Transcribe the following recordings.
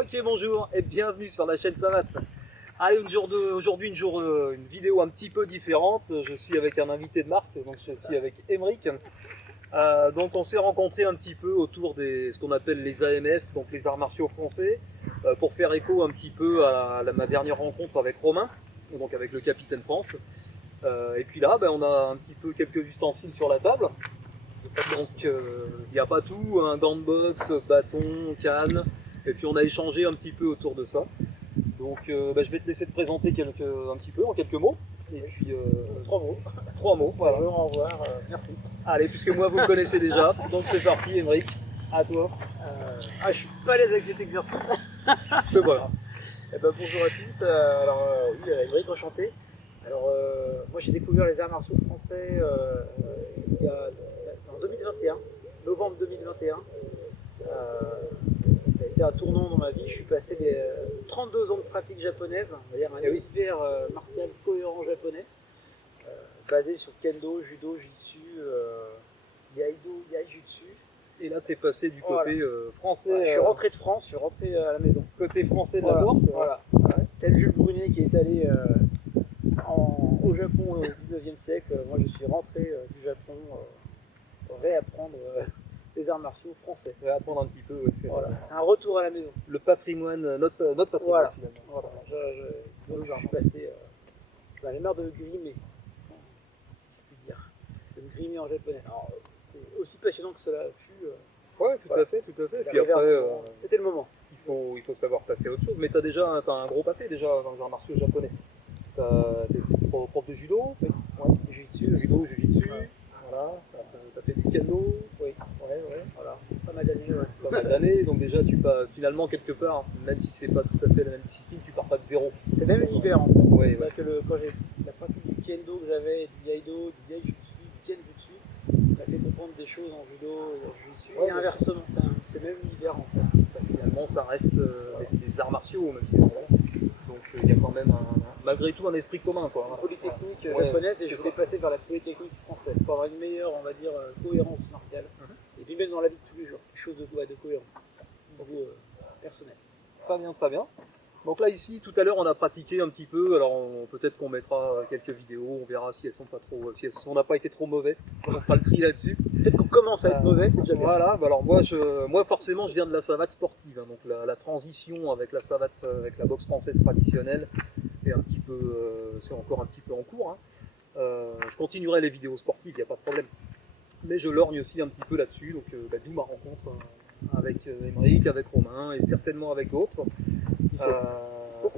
Ok, bonjour et bienvenue sur la chaîne Savate. Allez, aujourd'hui une vidéo un petit peu différente. Je suis avec un invité de marque, donc je suis avec Aymeric. Donc on s'est rencontrés un petit peu autour des ce qu'on appelle les AMF, donc les arts martiaux français, pour faire écho un petit peu à ma dernière rencontre avec Romain, donc avec le capitaine France. Et puis là, on a un petit peu quelques ustensiles sur la table. Donc il n'y a pas tout, un gant de boxe, bâton, canne, et puis on a échangé un petit peu autour de ça. Donc je vais te laisser te présenter un petit peu en quelques mots. Et puis trois mots. Trois mots, voilà. Bonjour, au revoir, merci. Allez, puisque moi vous me connaissez déjà, donc c'est parti, Aymeric, à toi. Je suis pas à l'aise avec cet exercice. C'est voilà. Bonjour à tous. Oui, Aymeric, enchanté. Alors, moi j'ai découvert les arts martiaux français en 2021, novembre 2021. Ça a été un tournant dans ma vie. Je suis passé des 32 ans de pratique japonaise, on va dire un univers martial cohérent japonais, basé sur kendo, judo, jutsu, yaido, yaijutsu. Et là, tu es passé du côté français. Je suis rentré de France, je suis rentré à la maison. Côté français de la force. Voilà. Tel Jules Brunet qui est allé au Japon au 19e siècle, moi je suis rentré du Japon pour réapprendre les arts martiaux français. Réapprendre un petit peu, c'est un retour à la maison. Le patrimoine, notre patrimoine finalement. Voilà. Je suis passé, j'en ai marre de me grimer, si je puis dire, de me grimer en japonais. Alors, c'est aussi passionnant que cela fut. Ouais, tout à fait. Et puis après, c'était le moment. Il faut savoir passer à autre chose. Mais tu as un gros passé déjà dans les arts martiaux japonais. Tu es prof de judo, judo, jujitsu, voilà. Tu as fait du kendo, voilà. Pas mal d'années, Pas mal d'années, donc déjà tu pars finalement quelque part, même si c'est pas tout à fait la même discipline, tu pars pas de zéro. C'est même l'univers en fait. Ouais, c'est vrai que quand j'ai la pratique du kendo que j'avais, du yaido, du yaijutsu, du kenjutsu, ça fait comprendre des choses en judo et en jujitsu. Et inversement, c'est le même univers en fait. Finalement ça reste des arts martiaux, même si donc il y a quand même malgré tout un esprit commun quoi. Une polytechnique japonaise et je voulais passer vers la polytechnique française pour avoir une meilleure, on va dire, cohérence martiale. Et puis même dans la vie de tous les jours, quelque chose de cohérent, au niveau personnel. Très bien. Donc là ici, tout à l'heure on a pratiqué un petit peu, alors peut-être qu'on mettra quelques vidéos, on verra si elles sont pas trop, si on n'a pas été trop mauvais, on fera le tri là-dessus. Peut-être qu'on commence à être mauvais, c'est déjà bien. Voilà, alors moi forcément je viens de la savate sportive, donc la transition avec la savate, avec la boxe française traditionnelle, est un petit peu, c'est encore un petit peu en cours. Je continuerai les vidéos sportives, il n'y a pas de problème. Mais je lorgne aussi un petit peu là-dessus, donc d'où ma rencontre avec Aymeric, avec Romain et certainement avec d'autres.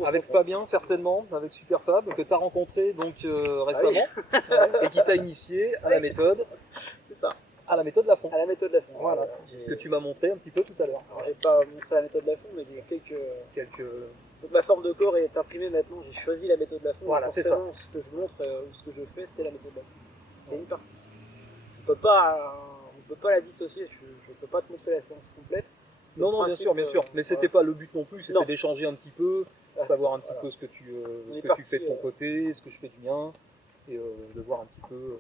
Avec Fabien certainement, avec Superfab, que tu as rencontré donc récemment et qui t'a initié à la méthode. C'est ça. À la méthode Lafont. À la méthode Lafont. Voilà. Ce que tu m'as montré un petit peu tout à l'heure. Alors j'ai pas montré la méthode Lafont, mais il y a quelques... Donc ma forme de corps est imprimée maintenant, j'ai choisi la méthode Lafont. Voilà, c'est ça. Ce que je montre ou ce que je fais, c'est la méthode Lafont. C'est une partie. On peut pas la dissocier, je peux pas te montrer la séance complète. Non, bien sûr, mais c'était pas le but non plus, c'était d'échanger un petit peu, savoir un petit peu ce que tu fais de ton côté, ce que je fais du mien, et de voir un petit peu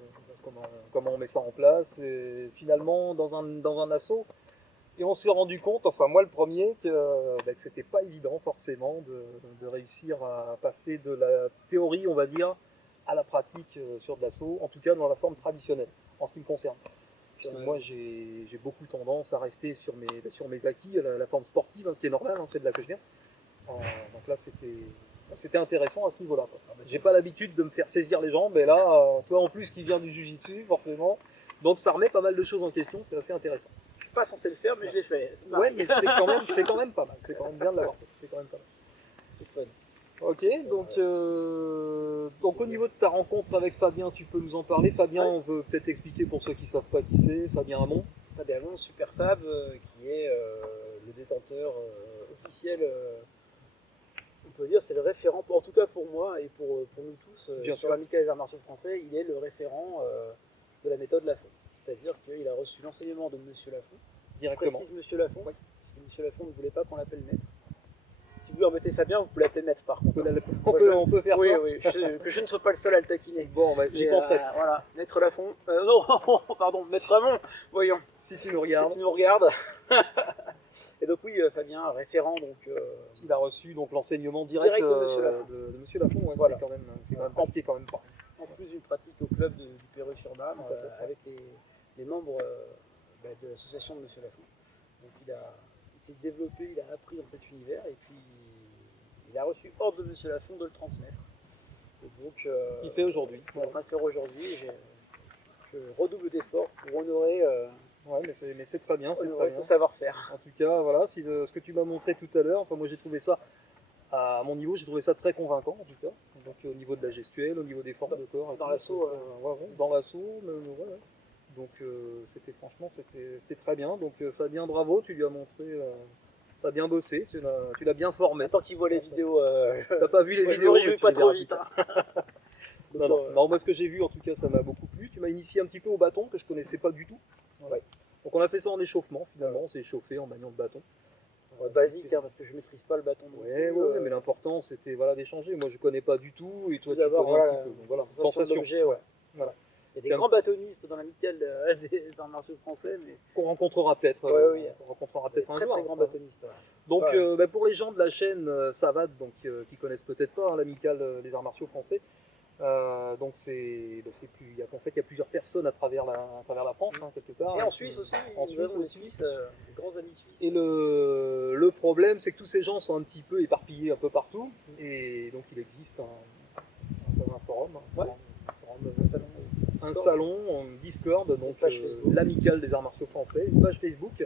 comment on met ça en place. Et finalement, dans un assaut, et on s'est rendu compte, enfin moi le premier, que c'était pas évident forcément de réussir à passer de la théorie, on va dire, à la pratique sur de l'assaut, en tout cas dans la forme traditionnelle, en ce qui me concerne. Parce que moi j'ai beaucoup tendance à rester sur mes acquis, la forme sportive, ce qui est normal, c'est de là que je viens. Donc là c'était intéressant à ce niveau-là. J'ai pas l'habitude de me faire saisir les jambes, et là, toi en plus qui viens du jujitsu, forcément, donc ça remet pas mal de choses en question, c'est assez intéressant. Je suis pas censé le faire, mais je l'ai fait. Ouais, mais c'est quand même pas mal, c'est quand même bien de l'avoir fait, c'est quand même pas mal. C'est fun. Ok, donc au niveau de ta rencontre avec Fabien, tu peux nous en parler. Fabien, on veut peut-être expliquer pour ceux qui ne savent pas qui c'est, Fabien Hamon. Fabien Hamon, Superfab, qui est le détenteur officiel, on peut dire, c'est le référent, en tout cas pour moi et pour nous tous, sur l'Amicale des arts martiaux français, il est le référent de la méthode Lafont. C'est-à-dire qu'il a reçu l'enseignement de M. Lafont. Directement. Je précise M. Lafont, parce que M. Lafont ne voulait pas qu'on l'appelle maître. Si vous embêtez Fabien, vous pouvez l'appeler maître par contre. On peut faire ça. Oui, que je ne sois pas le seul à le taquiner. Bon, j'y penserai. Voilà, maître Lafont. Non, pardon, maître Hamon, voyons. Si tu nous regardes. Si tu nous regardes. Et donc oui, Fabien, référent, donc il a reçu donc l'enseignement direct, de Monsieur Lafont. Ouais, voilà. C'est quand même ce qui est quand même pas. En plus d'une pratique au club du Perru-sur-Marne, avec les membres de l'association de Monsieur Lafont. Donc il s'est développé, il a appris dans cet univers et puis il a reçu ordre de Monsieur Lafont de le transmettre. Et donc, ce qu'il fait aujourd'hui. Ce qu'on est en train de faire aujourd'hui, je redouble d'efforts pour honorer. Ouais, mais c'est très bien, c'est très bien. Ce savoir-faire. En tout cas, voilà, ce que tu m'as montré tout à l'heure, enfin moi j'ai trouvé ça, à mon niveau, j'ai trouvé ça très convaincant en tout cas. Donc au niveau de la gestuelle, au niveau des formes de corps. Dans l'assaut. Dans l'assaut, ouais. Donc franchement, c'était très bien. Donc Fabien, bravo, tu lui as montré, tu as bien bossé, tu l'as bien formé. Tant qu'il voit les vidéos. T'as pas vu les vidéos, je ne pas trop vite. Non, moi ce que j'ai vu en tout cas ça m'a beaucoup plu. Tu m'as initié un petit peu au bâton que je connaissais pas du tout. Ouais. Donc on a fait ça en échauffement finalement, on s'est échauffé en maniant le bâton. Basique parce que je maîtrise pas le bâton. Ouais, mais l'important c'était d'échanger. Moi je connais pas du tout et toi tu connais un petit peu. Donc voilà, sensation. Voilà. Il y a des grands bâtonnistes dans l'amicale des arts martiaux français, mais qu'on rencontrera peut-être. On rencontrera peut-être un jour. Très grands bâtonnistes. Donc pour les gens de la chaîne Savad, donc qui connaissent peut-être pas l'amicale des arts martiaux français. Donc il y a plusieurs personnes à travers la France, quelque part. Et en Suisse aussi. En Suisse aussi. Des grands amis suisses. Et le problème, c'est que tous ces gens sont un petit peu éparpillés un peu partout. Et donc il existe un forum, un salon, un Discord, donc l'amicale des arts martiaux français, une page Facebook.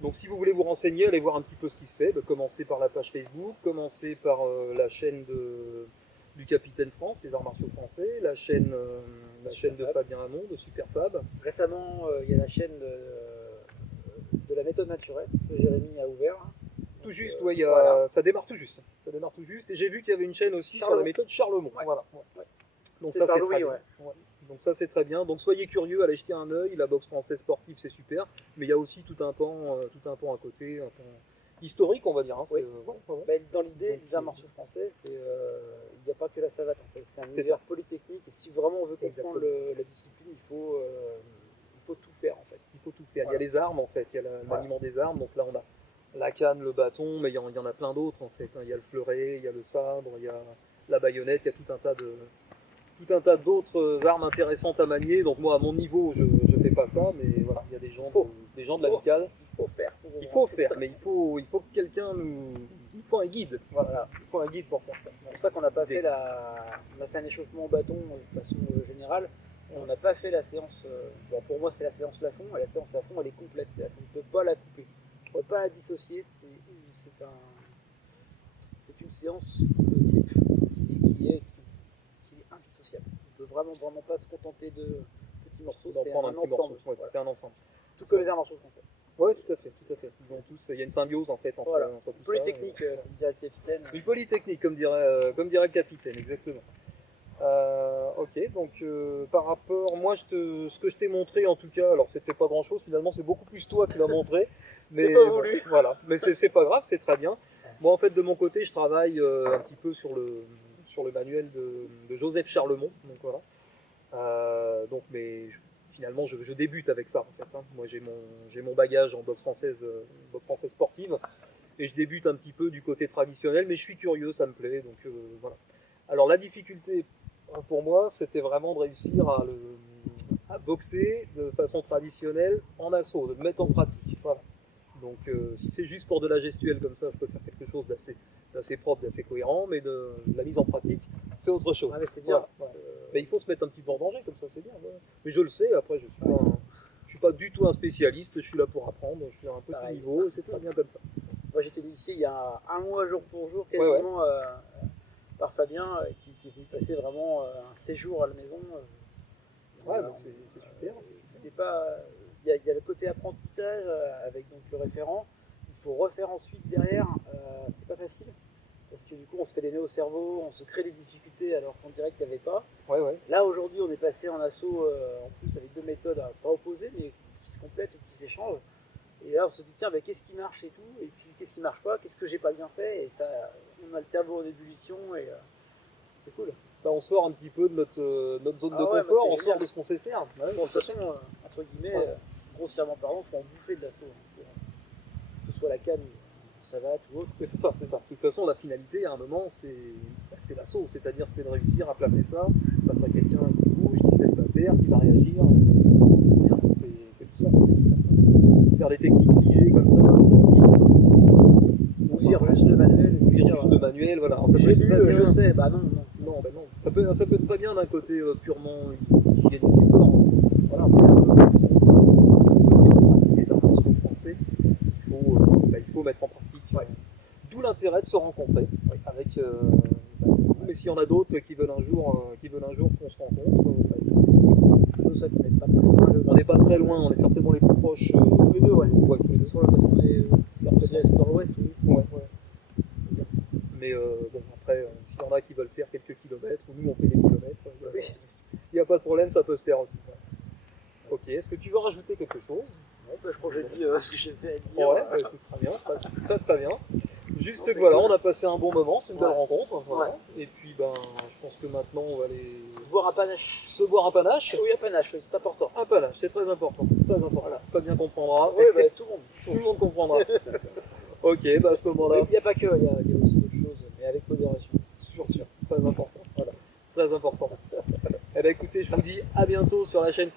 Donc si vous voulez vous renseigner, allez voir un petit peu ce qui se fait. Commencez par la page Facebook, commencez par la chaîne du Capitaine France, les arts martiaux français, la chaîne de Fabien Hamon, de Superfab. Récemment, il y a la chaîne de la méthode naturelle que Jérémy a ouvert. Tout juste, ça démarre tout juste. Et j'ai vu qu'il y avait une chaîne aussi sur la méthode Charlemont. Ouais. Voilà. Donc ça c'est très bien. Donc ça c'est très bien. Donc soyez curieux, allez jeter un œil. La boxe française sportive c'est super, mais il y a aussi tout un pan à côté, un pan historique on va dire. Dans l'idée des arts martiaux français, il n'y a pas que la savate en fait. C'est un univers polytechnique et si vraiment on veut comprendre la discipline, il faut tout faire en fait. Il faut tout faire. Il y a les armes en fait, il y a le maniement des armes. Donc là on a la canne, le bâton, mais il y en a plein d'autres en fait. Il y a le fleuret, il y a le sabre, il y a la baïonnette, il y a tout un tas d'autres armes intéressantes à manier. Donc moi à mon niveau je fais pas ça, mais voilà, il y a des gens de l'amicale. Il faut faire, mais il faut que quelqu'un il faut un guide. Voilà, il faut un guide pour faire ça. C'est pour ça qu'on n'a pas fait on a fait un échauffement au bâton de façon générale. On n'a pas fait la séance. Pour moi c'est la séance Lafont, et la séance Lafont elle est complète. On ne peut pas la couper, on ne peut pas la dissocier. C'est une séance de type qui est indissociable. On ne peut vraiment pas se contenter de petits morceaux. C'est un ensemble. C'est un ensemble. Tout comme les arts martiaux français. Oui, tout à fait. Il y a une symbiose en fait entre tout ça. Polytechnique, comme dirait le capitaine. Une polytechnique, comme dirait le capitaine, exactement. Ok, donc par rapport, moi ce que je t'ai montré en tout cas, alors c'était pas grand chose finalement, c'est beaucoup plus toi qui l'as montré. Mais pas voulu. Voilà, mais c'est pas grave, c'est très bien. Moi en fait de mon côté, je travaille un petit peu sur le manuel de Joseph Charlemont. Donc voilà. Finalement, je débute avec ça en fait. Moi, j'ai mon bagage en boxe française sportive, et je débute un petit peu du côté traditionnel, mais je suis curieux, ça me plaît, donc voilà. Alors la difficulté pour moi, c'était vraiment de réussir à boxer de façon traditionnelle en assaut, de le mettre en pratique. Voilà. Donc si c'est juste pour de la gestuelle comme ça, je peux faire quelque chose d'assez propre, d'assez cohérent, mais de la mise en pratique, c'est autre chose. Ah, mais c'est bien. Voilà. Mais il faut se mettre un petit peu en danger, comme ça c'est bien. Ouais. Mais je le sais, après je suis pas du tout un spécialiste, je suis là pour apprendre, je suis à un petit niveau, et c'est très bien comme ça. Moi j'étais initié il y a un mois jour pour jour, quasiment par Fabien, qui est venu passer vraiment un séjour à la maison. C'est super. C'était pas... Il y a le côté apprentissage avec donc le référent. Il faut refaire ensuite derrière. C'est pas facile parce que du coup on se fait des nœuds au cerveau, on se crée des difficultés alors qu'en direct il n'y avait pas. Là aujourd'hui on est passé en assaut en plus avec deux méthodes pas opposées mais qui se complètent et qui s'échangent. Et là on se dit tiens qu'est-ce qui marche et tout, et puis qu'est-ce qui marche pas, qu'est-ce que j'ai pas bien fait, et ça on a le cerveau en ébullition et c'est cool. On sort un petit peu de notre zone de confort, on sort de ce qu'on sait faire. De toute façon, entre guillemets, grossièrement parlant, il faut en bouffer de l'assaut. Que ce soit la canne, savate ou autre. Mais c'est ça, c'est ça. De toute façon, la finalité, à un moment, c'est l'assaut, c'est-à-dire c'est de réussir à placer ça face à quelqu'un qui bouge, qui sait pas faire, qui va réagir. C'est tout ça, Faire des techniques figées comme ça, ou lire juste le manuel. Lire juste le manuel, voilà. Alors, ça peut J'ai être lu, très bien. je sais, bah non. Non. Ça peut être très bien d'un côté purement hygiénique du corps. Voilà, mais si on veut pratiquer les arts martiaux français, il faut mettre en pratique. D'où l'intérêt de se rencontrer avec. Mais s'il y en a d'autres qui veulent un jour qu'on se rencontre, Nous, ça n'est pas très loin. on n'est pas très loin, on est certainement les plus proches. Tous les deux, ouais. Tous les deux. Parce qu'on est dans l'ouest, oui. Ouais. Mais bon, après, s'il y en a qui veulent faire quelques kilomètres, ou nous on fait des kilomètres, il n'y a pas de problème, ça peut se faire aussi. Ok, est-ce que tu veux rajouter quelque chose? Ouais, bah, je crois que j'ai dit ce que j'ai fait à dire. Ouais, écoute, très bien, très bien. Juste que voilà, on a passé un bon moment, c'est une belle rencontre. Voilà. Et puis je pense que maintenant on va aller Boire un panache. se boire un panache. Oui, un panache, oui, c'est important. Un panache, c'est très important. Voilà. Fabien comprendra. Oui, bah, tout le monde. Tout le monde comprendra. Ok, à ce moment-là. Il n'y a pas que, il y a aussi d'autres choses, mais avec modération. Sûr, très important. Voilà, très important. Eh bien écoutez, je vous dis à bientôt sur la chaîne